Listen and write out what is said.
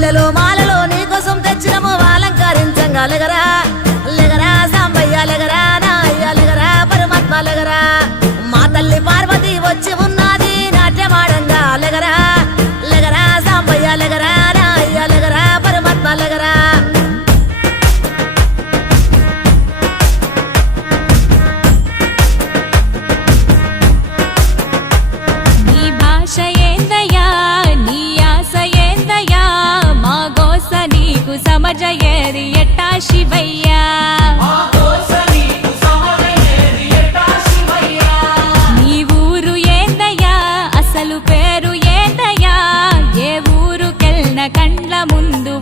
మల్లెలో మాలలో నీకోసం తెచ్చినము అలంకరించంగా లెగరా లెగరా సాంబయ్య లెగరా నా అయ్య లెగరా పరమాత్మ లెగరా మా తల్లి పార్వతి వచ్చి ఉన్నది నాట్యమాడంగా లెగరా లెగరా సాంబయ్య లెగరా నా అయ్య లెగరా పరమాత్మ లెగరా నీ భాష ఏందయ్యా నీ ఆశ ఏందయ్యా మా గోస నీకు సమజయేది ఎట్టా శివయ్యా నీ ఊరు ఏందయ్యా అసలు పేరు ఏందయ్యా ఏ ఊరుకెళ్ళిన కండ్ల ముందు